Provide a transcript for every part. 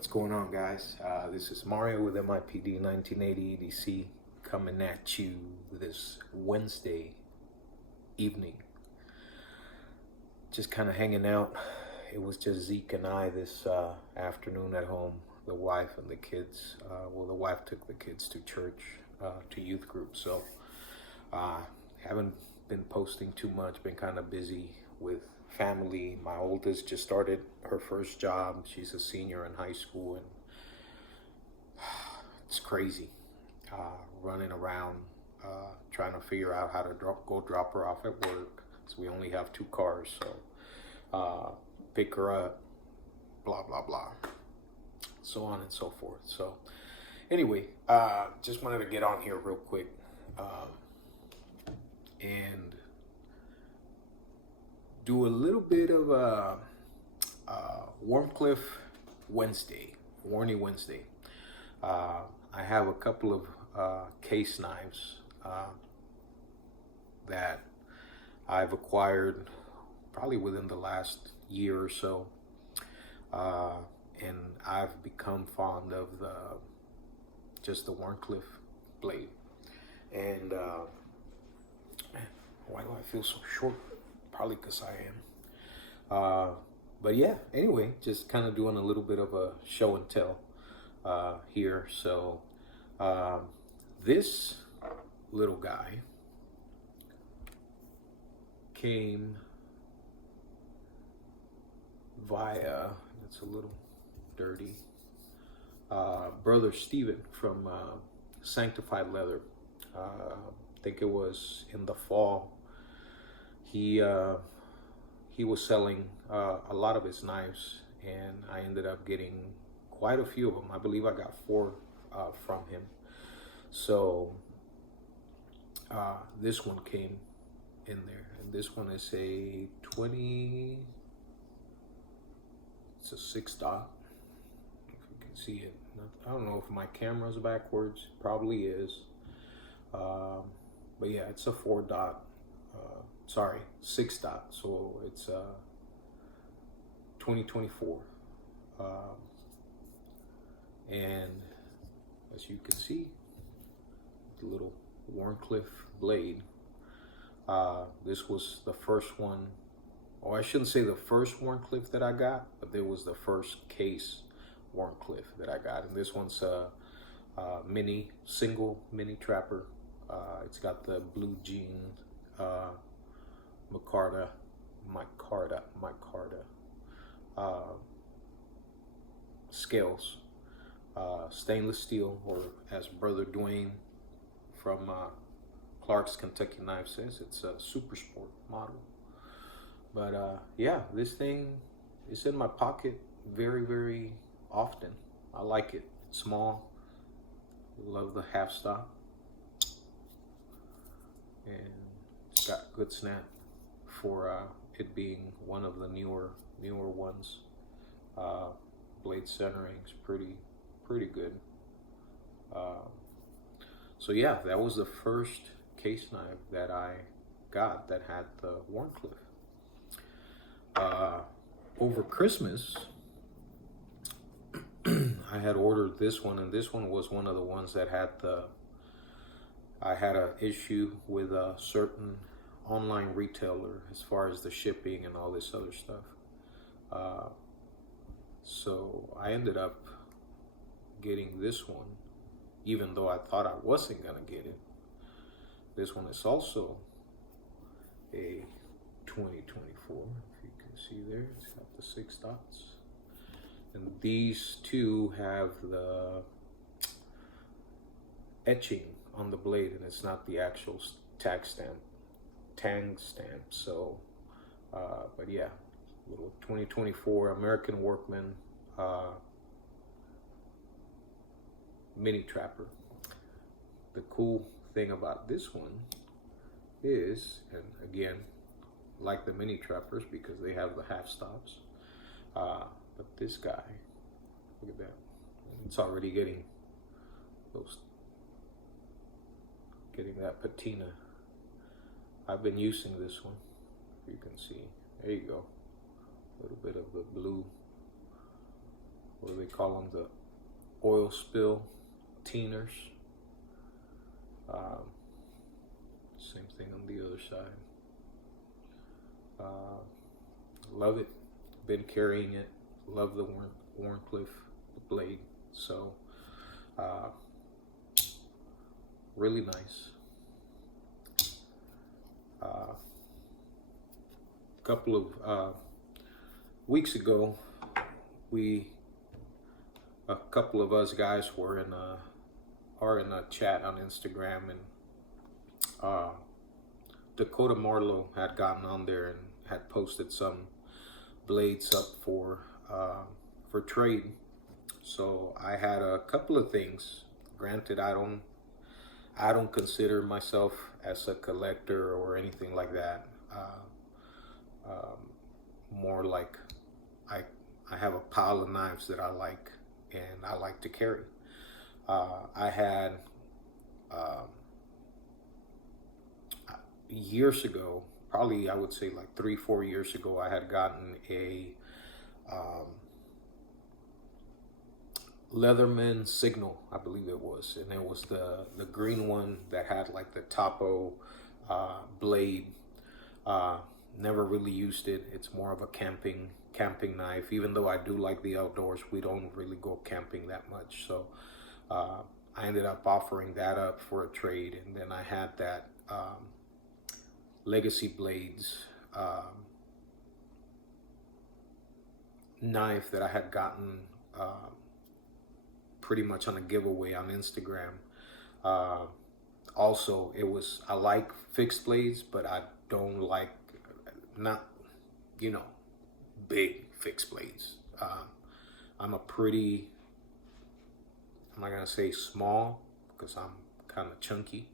What's going on, guys? This is Mario with MIPD 1980 EDC coming at you this Wednesday evening. Just kind of hanging out. It was just Zeke and I this afternoon at home. The wife and the kids. The wife took the kids to church, to youth group. So haven't been posting too much. Been kind of busy with family. My oldest just started her first job. She's a senior in high school, and it's crazy running around trying to figure out how to go drop her off at work. So we only have 2 cars, so pick her up, blah blah blah, so on and so forth. So anyway, just wanted to get on here real quick and do a little bit of Wharncliffe Wednesday, Wednesday. I have a couple of case knives that I've acquired probably within the last year or so, and I've become fond of just the Wharncliffe blade. And man, why do I feel so short? Probably because I am. But yeah, anyway, just kind of doing a little bit of a show and tell here. So this little guy came via, it's a little dirty, Brother Steven from Sanctified Leather. I think it was in the fall. He was selling a lot of his knives, and I ended up getting quite a few of them. I believe I got 4 from him. So this one came in there, and this one is a 20. It's a 6 dot. If you can see it, I don't know if my camera's backwards. Probably is. But yeah, it's a 4 dot. Sorry, 6 dot. So it's 2024. And as you can see, the little Wharncliffe blade. This was the first one, or I shouldn't say the first Wharncliffe that I got, but there was the first case Wharncliffe that I got. And this one's a single mini trapper. It's got the blue jean micarta scales, stainless steel, or as Brother Dwayne from Clark's Kentucky Knife says, it's a super sport model. But yeah, this thing is in my pocket very, very often. I like it. It's small. Love the half stop, and it's got good snap for it being one of the newer ones. Blade centering's pretty good. So yeah, that was the first case knife that I got that had the Wharncliffe. Over Christmas, I had ordered this one, and this one was one of the ones that had I had an issue with a certain online retailer as far as the shipping and all this other stuff. So I ended up getting this one, even though I thought I wasn't gonna get it. This one is also a 2024. If you can see there, it's got the 6 dots. And these two have the etching on the blade, and it's not the actual tang stamp. So, but yeah, little 2024 American Workman mini trapper. The cool thing about this one is, and again, like the mini trappers, because they have the half stops, but this guy, look at that, it's already getting that patina. I've been using this one, if you can see. There you go, a little bit of the blue what do they call them? The oil spill teeners. Same thing on the other side. Love it. Been carrying it. Love the Wharncliffe blade. So, really nice. A couple of weeks ago, a couple of us guys are in a chat on Instagram, and Dakota Marlowe had gotten on there and had posted some blades up for trade. So I had a couple of things. Granted, I don't consider myself as a collector or anything like that. More like I have a pile of knives that I like and I like to carry. I had years ago, probably I would say like 3-4 years ago, I had gotten a Leatherman Signal, I believe it was, and it was the green one that had like the Topo blade. Never really used it. It's more of a camping knife. Even though I do like the outdoors, we don't really go camping that much. So I ended up offering that up for a trade, and then I had that Legacy Blades knife that I had gotten pretty much on a giveaway on Instagram. Also, I like fixed blades, but I don't like, not, big fixed blades. I'm not gonna say small because I'm kind of chunky,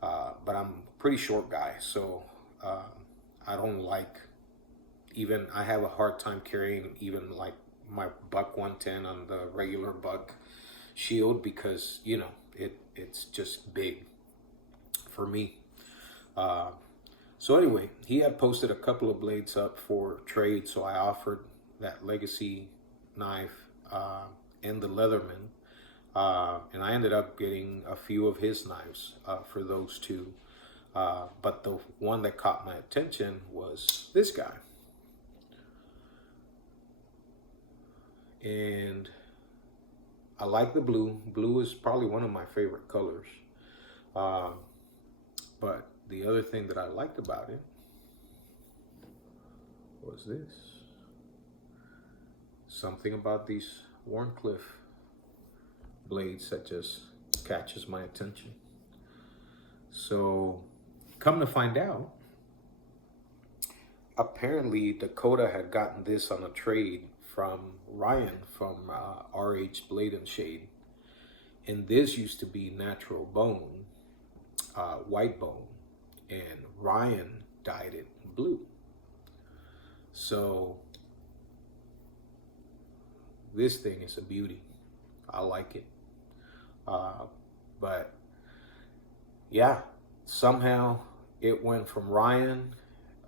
but I'm a pretty short guy, so I don't like, I have a hard time carrying even like my buck 110 on the regular buck shield, because it's just big for me. So anyway, he had posted a couple of blades up for trade, so I offered that Legacy knife and the Leatherman, and I ended up getting a few of his knives for those two. But the one that caught my attention was this guy. And I like the blue. Blue is probably one of my favorite colors. But the other thing that I liked about it was this. Something about these Wharncliffe blades that just catches my attention. So, come to find out, apparently Dakota had gotten this on a trade from Ryan from RH Blade and Shade, and this used to be natural bone, white bone, and Ryan dyed it blue. So this thing is a beauty. I like it. But yeah, somehow it went from Ryan,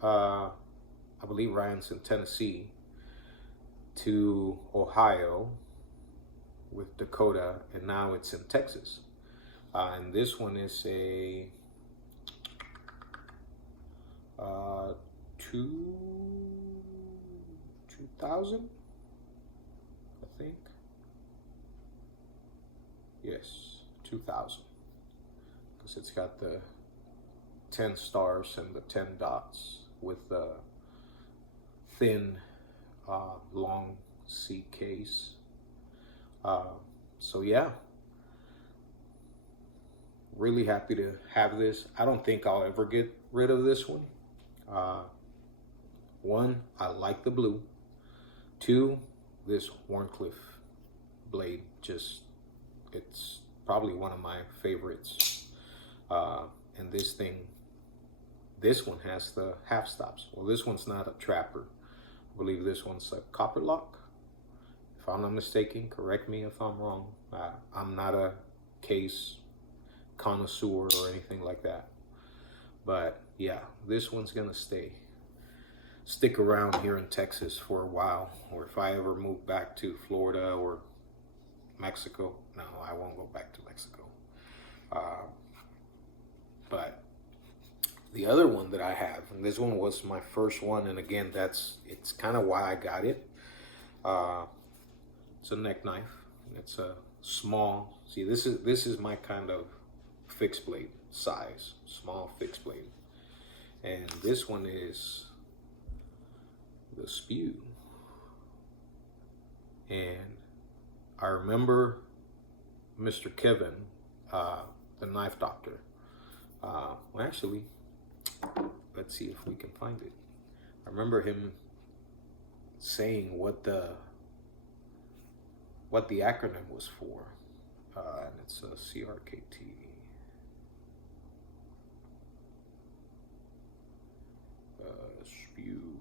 I believe Ryan's in Tennessee, to Ohio with Dakota, and now it's in Texas. And this one is a 2000, I think. Yes, 2000, because it's got the 10 stars and the 10 dots with the thin long C case. So yeah, really happy to have this. I don't think I'll ever get rid of this one. One, I like the blue. Two, this Wharncliffe blade, it's probably one of my favorites. And this one has the half stops. Well, this one's not a trapper. I believe this one's a copper lock, if I'm not mistaken. Correct me if I'm wrong. I'm not a case connoisseur or anything like that. But yeah, this one's gonna stay. stick around here in Texas for a while, or if I ever move back to Florida or Mexico. No, I won't go back to Mexico. But the other one that I have, and this one was my first one, and again, it's kind of why I got it. It's a neck knife. It's a small. See, this is my kind of fixed blade size, small fixed blade, and this one is the Spew. And I remember Mr. Kevin, the knife doctor. Well, actually, let's see if we can find it. I remember him saying what the acronym was for, and it's a CRKT. Spew.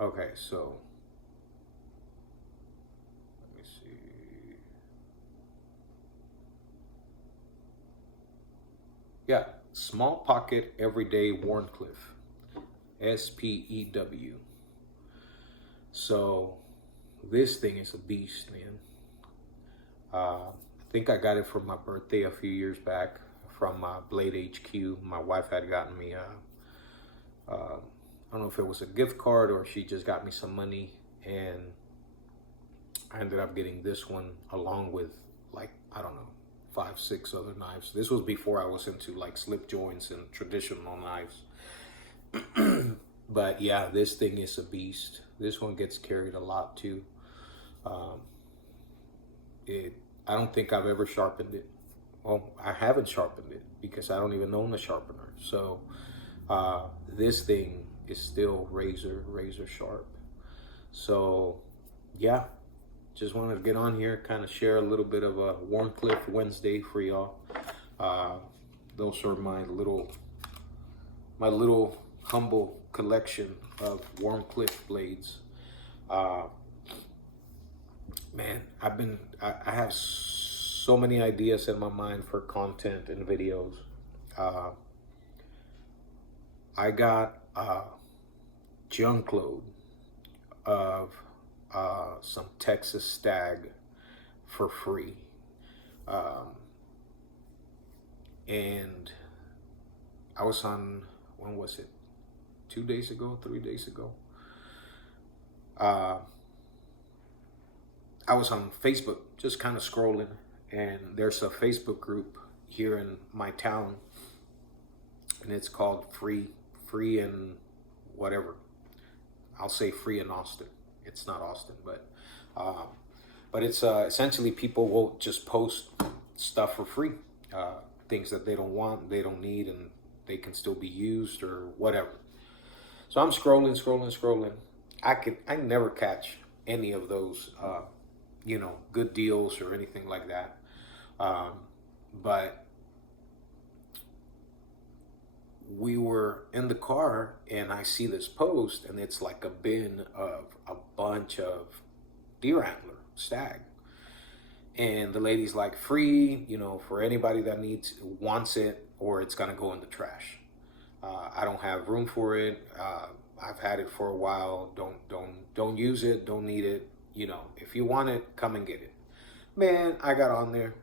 Okay, so let me see. Yeah, small pocket everyday Wharncliffe, SPEW. So this thing is a beast, man. I think I got it for my birthday a few years back from Blade HQ. My wife had gotten me I don't know if it was a gift card or she just got me some money, and I ended up getting this one along with, like, I don't know, 5, 6 other knives. This was before I was into like slip joints and traditional knives. But yeah, this thing is a beast. This one gets carried a lot too. I don't think I've ever sharpened it. Well, I haven't sharpened it because I don't even own a sharpener. So this thing is still razor sharp. So yeah, just wanted to get on here, kind of share a little bit of a Wharncliffe Wednesday for y'all. Those are my little humble collection of Wharncliffe blades. Man, I have so many ideas in my mind for content and videos. I got a junk load of some Texas stag for free. And I was on, when was it? 2 days ago, 3 days ago. I was on Facebook just kind of scrolling, and there's a Facebook group here in my town, and it's called Free in whatever. I'll say Free in Austin. It's not Austin, but it's essentially people will just post stuff for free, things that they don't want, they don't need, and they can still be used or whatever. So I'm scrolling. I never catch any of those, good deals or anything like that. But we were in the car and I see this post, and it's like a bin of a bunch of deer antler stag. And the lady's like, free, for anybody that wants it, or it's gonna go in the trash. I don't have room for it. I've had it for a while. Don't use it. Don't need it. If you want it, come and get it. Man, I got on there.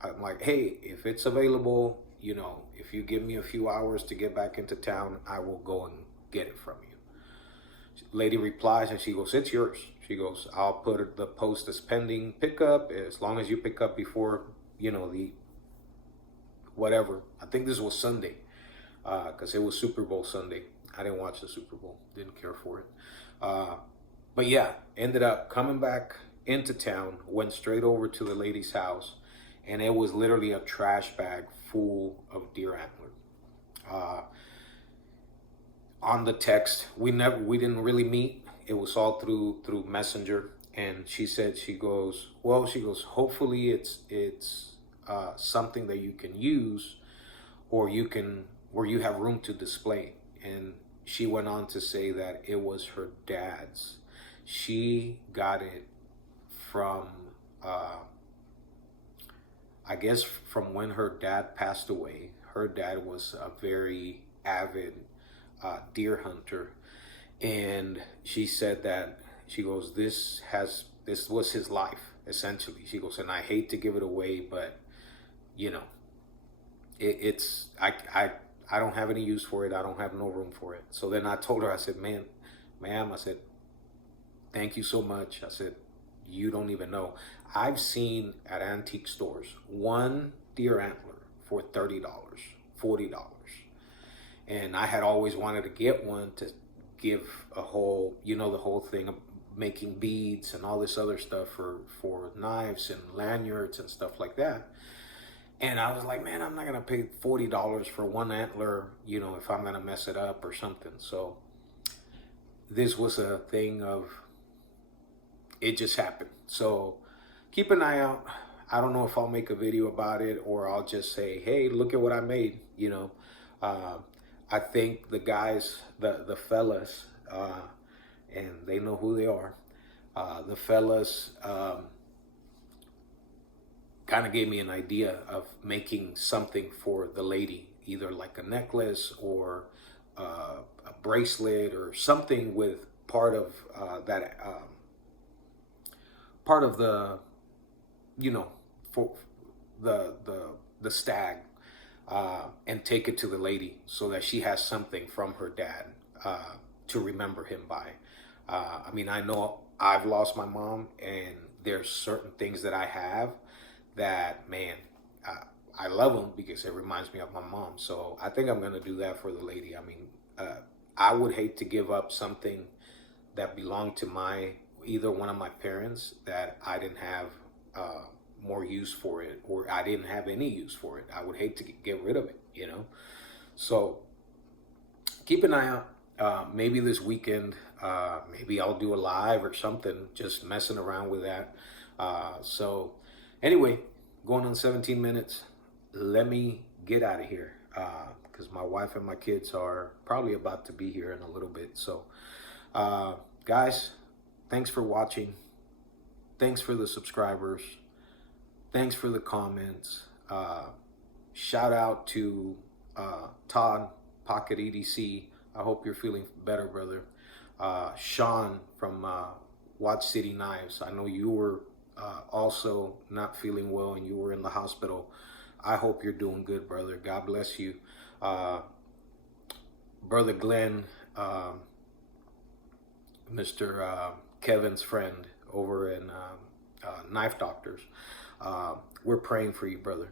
I'm like, hey, if it's available, if you give me a few hours to get back into town, I will go and get it from you. Lady replies and she goes, it's yours. She goes, I'll put the post as pending pickup as long as you pick up before, the whatever. I think this was Sunday, because it was Super Bowl Sunday. I didn't watch the Super Bowl. Didn't care for it. But yeah, ended up coming back into town, went straight over to the lady's house, and it was literally a trash bag full of deer antler. On the text, we didn't really meet. It was all through Messenger, and she goes, hopefully it's something that you can use, or where you have room to display. And she went on to say that it was her dad's. She got it from, I guess from when her dad passed away. Her dad was a very avid deer hunter, and she said that, she goes, this was his life essentially. She goes, and I hate to give it away, but you know, it's I don't have any use for it. I don't have no room for it. So then I told her, I said, ma'am, I said, thank you so much. I said, you don't even know. I've seen at antique stores one deer antler for $30, $40. And I had always wanted to get one to give a whole, you know, the whole thing of making beads and all this other stuff for knives and lanyards and stuff like that. And I was like, man, I'm not going to pay $40 for one antler, you know, if I'm going to mess it up or something. So this was a thing of, it just happened. So keep an eye out. I don't know if I'll make a video about it or I'll just say, hey, look at what I made, you know. I think the guys, the fellas, and they know who they are, the fellas kind of gave me an idea of making something for the lady, either like a necklace or a bracelet or something with part of that, part of the, you know, for the stag, and take it to the lady so that she has something from her dad to remember him by. I mean, I know I've lost my mom, and there's certain things that I have that, man, I love them because it reminds me of my mom. So I think I'm going to do that for the lady. I mean, I would hate to give up something that belonged to either one of my parents that I didn't have more use for it, or I didn't have any use for it. I would hate to get rid of it, you know? So keep an eye out. Maybe this weekend, maybe I'll do a live or something, just messing around with that. So anyway, going on 17 minutes. Let me get out of here because my wife and my kids are probably about to be here in a little bit. So guys, thanks for watching. Thanks for the subscribers. Thanks for the comments. Shout out to Todd, Pocket EDC. I hope you're feeling better, brother. Sean from Watch City Knives. I know you were also not feeling well and you were in the hospital. I hope you're doing good, brother. God bless you. Brother Glenn, Mr. Kevin's friend over in Knife Doctors. We're praying for you, brother.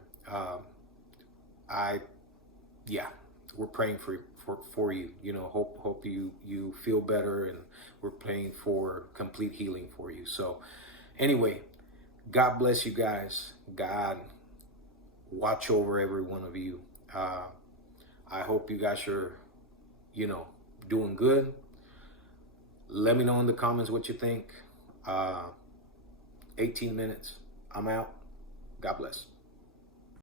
We're praying for you. You know, hope you feel better, and we're praying for complete healing for you. So anyway, God bless you guys. God watch over every one of you. I hope you guys are, you know, doing good. Let me know in the comments what you think. 18 minutes. I'm out. God bless.